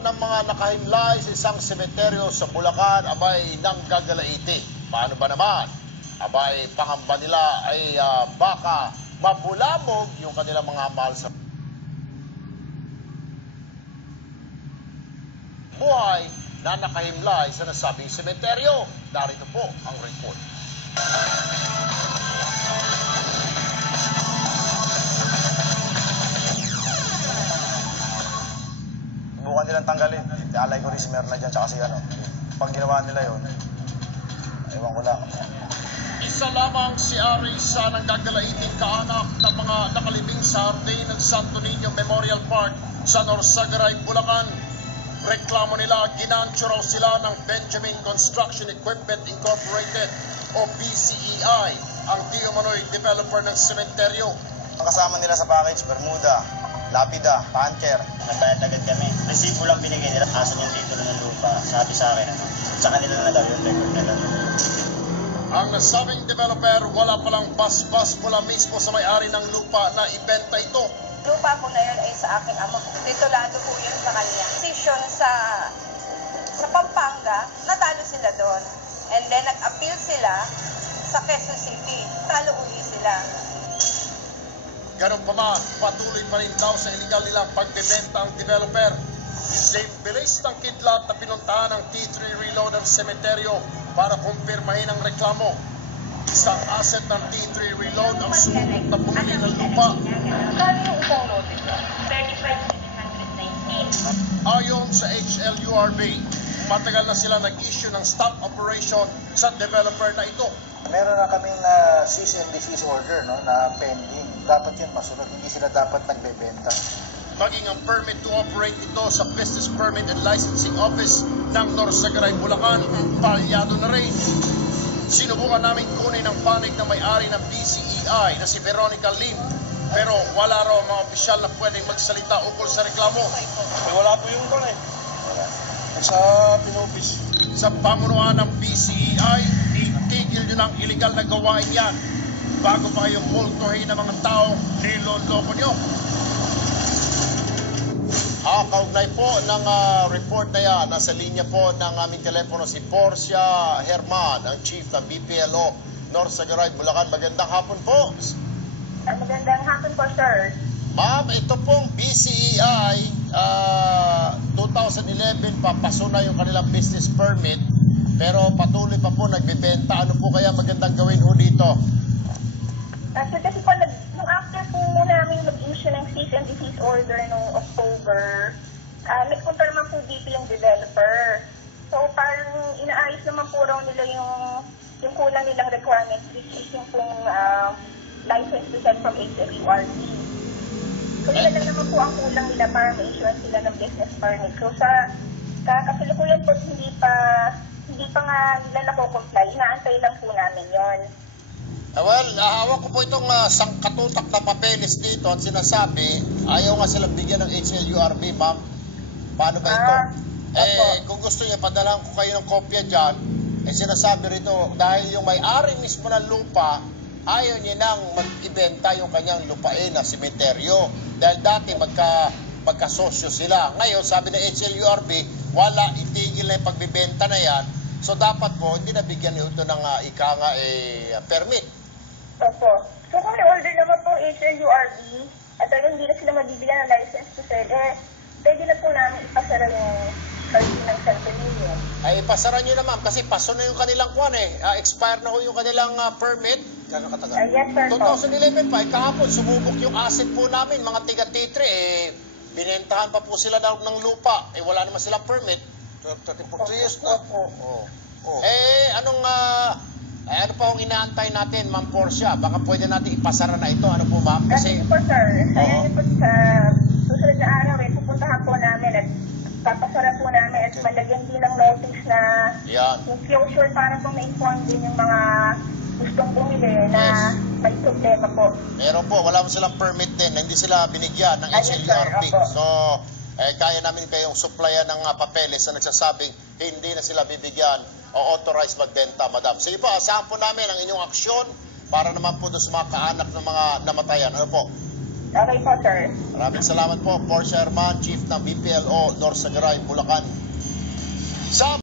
ng mga nakahimlay sa isang sementeryo sa Bulacan abay nanggagalaiti. Paano ba naman? Abay pangamba nila ay baka mabulabog yung kanilang mga mahal sa buhay na nakahimlay sa nasabing sementeryo. Narito po ang report. Subukan nilang tanggalin. Alay ko rin si Merna dyan, tsaka si ano. Pag ginawa nila yun, ewan ko lang. Isa lamang si Ari sa nanggagalaiteng kaanak ng mga nakalibing sa hardin ng Santo Niño Memorial Park sa Norsagaray, Bulacan. Reklamo nila, ginancho raw sila ng Benjamin Construction Equipment Incorporated o BCEI, ang di umano'y developer ng sementeryo. Ang kasama nila sa package, Bermuda, Lapida, Panker. Nagbayad agad kami. Resibo lang binigay nila. Asan yung titulo ng lupa? Sabi sa akin, sa kanila na daw yung record nila. Ang nasabing developer, wala palang bas-bas mula mismo sa may-ari ng lupa na ibenta ito. Lupa po na yun ay sa aking ama. Titulado po yun sa kanya. Decision sa Pampanga, natalo sila doon. And then nag-appeal sila sa Quezon City. Talo uli sila. Ganun pa man, patuloy pa rin daw sa iligal nilang pagbebenta ang developer. Same bilis ng kidlat na pinuntahan ng T3 Reload ang sementeryo para kumpirmahin ang reklamo. Isang asset ng T3 Reload ang sumubok na bumili ng lupa. Kano yung isang notice? 35,719. Ayon sa HLURB, matagal na sila nag-issue ng stop operation sa developer na ito. Meron na kaming cease and desist order, no, na pending. Dapat yun masunod, hindi sila dapat nagbebenta. Maging ang permit to operate ito sa Business Permit and Licensing Office ng Norsagaray, Bulacan, palyado na rin. Sinubukan namin kunin ang panig na may-ari ng BCEI na si Veronica Lim, pero wala raw mga opisyal na pwedeng magsalita ukol sa reklamo. Wala po yung doon eh. Sa Pinopis. Sa pamunuan ng BCEI, itigil nyo ng iligal na gawain yan bago pa kayong multuhin ng mga tao niloloko nyo. Kaugnay po ng report na yan, nasa linya po ng aming telepono si Porcia Herman, ang chief ng BPLO Norsagaray, Bulacan. Magandang hapon po. Magandang hapon po, sir. Ma'am, ito pong BCEI, 2011 papaso na yung kanilang business permit, pero patuloy pa po nagbebenta. Ano po kaya magandang gawin ho dito? Kasi po, nung after po namin mag-issue ng cease and desist order noong October, nagpunta naman po dito yung developer. So parang inaayos naman po raw nila yung kulang nilang requirements, which is yung pong license to sell from HLURB. So yun lang naman po ang kulang nila para ma-issuance sila ng business permit. So sa kasalukuyan po, hindi pa nga nila nakocomply, inaantay lang po namin yon. Well, hawak ko po itong sangkatutak na papeles dito at sinasabi, ayaw nga silang bigyan ng HLURB, ma'am. Paano ba ito? Kung gusto niya, padalahan ko kayo ng kopya dyan. Sinasabi rito, dahil yung may-ari mismo ng lupa, ayaw niya nang mag-ibenta yung kanyang lupain na sementeryo. Dahil dati magkasosyo sila. Ngayon, sabi ng HLURB, wala, itigil na yung pagbibenta na yan. So dapat po, hindi nabigyan ito ng permit. Opo. So kung may order naman po HLURB at hindi na sila mabibigyan ng license to sell, pwede na po namin ipasara yung hardin ng Santo Niño. Ay, ipasara nyo naman kasi paso na yung kanilang kuwan expire na ho yung kanilang permit. Gano'ng katagal? Yes, sir. 2011 pa, kahapon, sumubok yung asset po namin, mga tiga-T3, binentahan pa po sila ng lupa. Wala naman silang permit. 34 years na. Ano pa ang inaantay natin, Ma'am Porcia? Baka pwede natin ipasara na ito. Ano po, ma'am? Kasi po, sir. Ayan po sa susunod na araw, pupuntahan po namin at papasara po namin at malagyan din ng notice na yung closure para po ma-inform din yung mga gustong bumili na may problema po. Meron po. Wala mo silang permit din. Hindi sila binigyan ng HLURB. So, kaya namin kayong supplyan ng papeles na nagsasabing hindi na sila bibigyan o authorized magbenta, madam. Sige po, asahan po namin ang inyong aksyon para naman po doon sa mga kaanak ng mga namatayan. Ano po? Okay po, sir. Maraming salamat po, Paul Sherman, Chief ng BPLO, North Sagaray, Bulacan. Sa